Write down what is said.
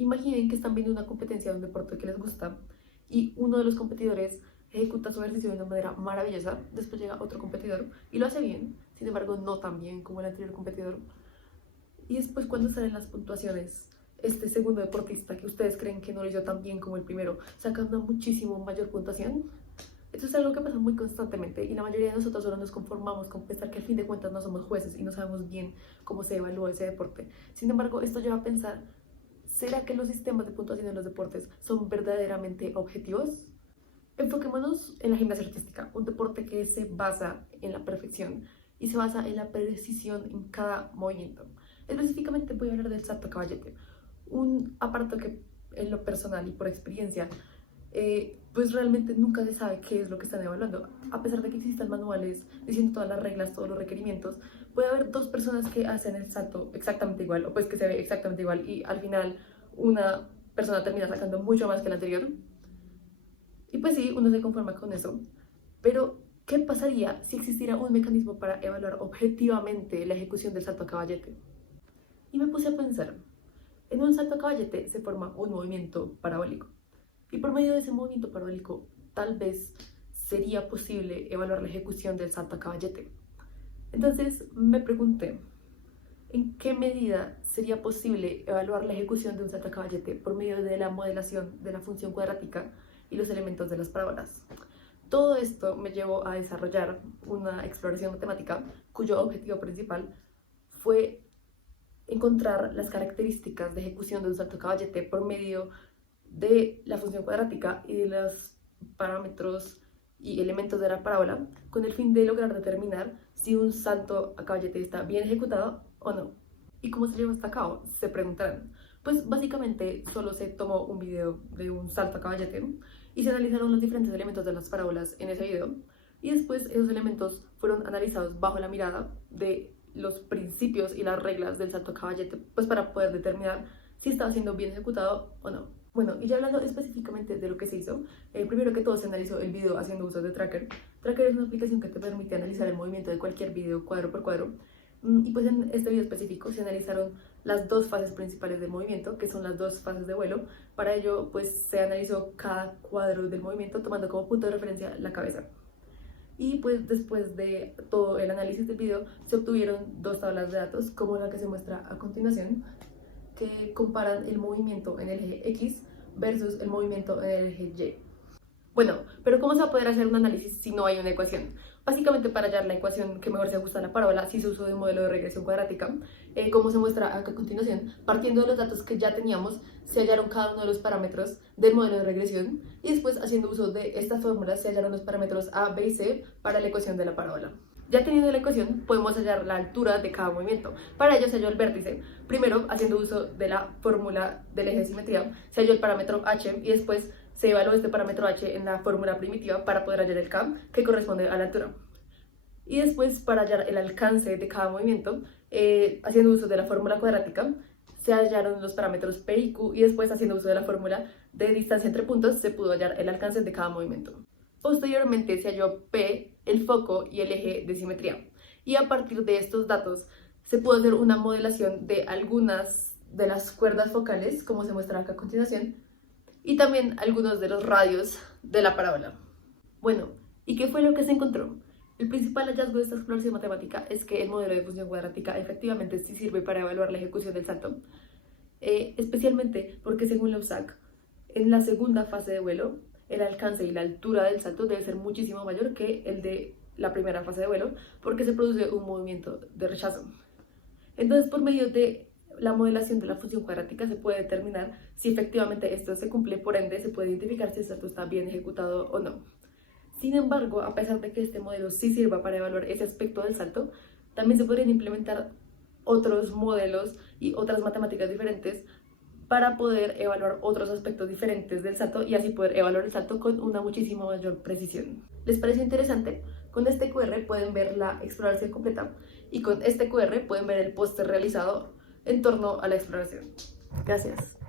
Imaginen que están viendo una competencia de un deporte que les gusta y uno de los competidores ejecuta su ejercicio de una manera maravillosa, después llega otro competidor y lo hace bien, sin embargo no tan bien como el anterior competidor. Y después cuando salen las puntuaciones, este segundo deportista que ustedes creen que no lo hizo tan bien como el primero, saca una muchísimo mayor puntuación. Esto es algo que pasa muy constantemente y la mayoría de nosotros solo nos conformamos con pensar que al fin de cuentas no somos jueces y no sabemos bien cómo se evalúa ese deporte. Sin embargo, esto lleva a pensar, ¿será que los sistemas de puntuación en los deportes son verdaderamente objetivos? Enfoquémonos en la gimnasia artística, un deporte que se basa en la perfección y se basa en la precisión en cada movimiento. Específicamente voy a hablar del salto a caballete, un aparato que en lo personal y por experiencia pues realmente nunca se sabe qué es lo que están evaluando. A pesar de que existan manuales diciendo todas las reglas, todos los requerimientos, puede haber dos personas que hacen el salto exactamente igual, o pues que se ve exactamente igual, y al final una persona termina sacando mucho más que la anterior. Y pues sí, uno se conforma con eso. Pero, ¿qué pasaría si existiera un mecanismo para evaluar objetivamente la ejecución del salto a caballete? Y me puse a pensar, en un salto a caballete se forma un movimiento parabólico. Y por medio de ese movimiento parabólico, tal vez sería posible evaluar la ejecución del salto a caballete. Entonces me pregunté, ¿en qué medida sería posible evaluar la ejecución de un salto a caballete por medio de la modelación de la función cuadrática y los elementos de las parábolas? Todo esto me llevó a desarrollar una exploración matemática cuyo objetivo principal fue encontrar las características de ejecución de un salto a caballete por medio de la función cuadrática y de los parámetros y elementos de la parábola, con el fin de lograr determinar si un salto a caballete está bien ejecutado o no. ¿Y cómo se llevó hasta a cabo? Se preguntarán. Pues básicamente solo se tomó un video de un salto a caballete y se analizaron los diferentes elementos de las parábolas en ese video, y después esos elementos fueron analizados bajo la mirada de los principios y las reglas del salto a caballete, pues para poder determinar si estaba siendo bien ejecutado o no. Bueno, y ya hablando específicamente de lo que se hizo, primero que todo se analizó el video haciendo uso de Tracker. Tracker es una aplicación que te permite analizar el movimiento de cualquier video cuadro por cuadro. Y pues en este video específico se analizaron las dos fases principales del movimiento, que son las dos fases de vuelo. Para ello, pues se analizó cada cuadro del movimiento tomando como punto de referencia la cabeza. Y pues después de todo el análisis del video, se obtuvieron dos tablas de datos, como la que se muestra a continuación, que comparan el movimiento en el eje X versus el movimiento en el eje Y. Bueno, pero ¿cómo se va a poder hacer un análisis si no hay una ecuación? Básicamente, para hallar la ecuación que mejor se ajusta a la parábola, si se usa de un modelo de regresión cuadrática, como se muestra a continuación. Partiendo de los datos que ya teníamos, se hallaron cada uno de los parámetros del modelo de regresión, y después, haciendo uso de estas fórmulas, se hallaron los parámetros A, B y C para la ecuación de la parábola. Ya teniendo la ecuación, podemos hallar la altura de cada movimiento. Para ello se halló el vértice. Primero, haciendo uso de la fórmula del eje de simetría, se halló el parámetro h, y después se evaluó este parámetro h en la fórmula primitiva para poder hallar el k, que corresponde a la altura. Y después, para hallar el alcance de cada movimiento, haciendo uso de la fórmula cuadrática, se hallaron los parámetros p y q, y después, haciendo uso de la fórmula de distancia entre puntos, se pudo hallar el alcance de cada movimiento. Posteriormente se halló P, el foco y el eje de simetría. Y a partir de estos datos se pudo hacer una modelación de algunas de las cuerdas focales, como se muestra acá a continuación, y también algunos de los radios de la parábola. Bueno, ¿y qué fue lo que se encontró? El principal hallazgo de esta exploración matemática es que el modelo de función cuadrática efectivamente sí sirve para evaluar la ejecución del salto, especialmente porque según la USAC, en la segunda fase de vuelo, el alcance y la altura del salto debe ser muchísimo mayor que el de la primera fase de vuelo, porque se produce un movimiento de rechazo. Entonces, por medio de la modelación de la función cuadrática se puede determinar si efectivamente esto se cumple, por ende se puede identificar si el salto está bien ejecutado o no. Sin embargo, a pesar de que este modelo sí sirva para evaluar ese aspecto del salto, también se podrían implementar otros modelos y otras matemáticas diferentes para poder evaluar otros aspectos diferentes del salto y así poder evaluar el salto con una muchísimo mayor precisión. ¿Les parece interesante? Con este QR pueden ver la exploración completa y con este QR pueden ver el póster realizado en torno a la exploración. Gracias.